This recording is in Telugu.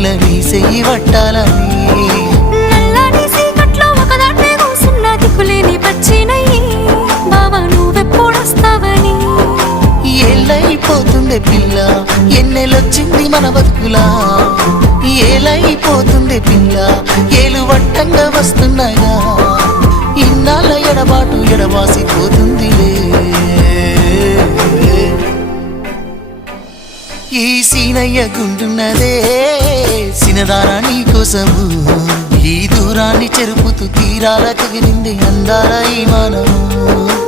పిల్ల నీ చెయ్యి పట్టాలని నల్లని సీకట్లో ఒకదాన్నే కూసున్న దిక్కులేని పచ్చినయ్యి బావా నువ్వెప్పుడొస్తావని ఏళ్ళైపోతుండే పిల్ల ఎన్నెలొచ్చింది మన బతుకులా ఏలైపోతుండే పిల్ల ఏలు వట్టంగా వస్తున్నాయా ఇన్నాళ్ళ ఎడబాటు ఎడవాసిపోతుందిలే ఈ సీనయ్య గుండున్నదే సినదారా నీ కోసము ఈ దూరాన్ని చెరుపుతూ తీరాల కగిలింది అందాల ఈ మానవు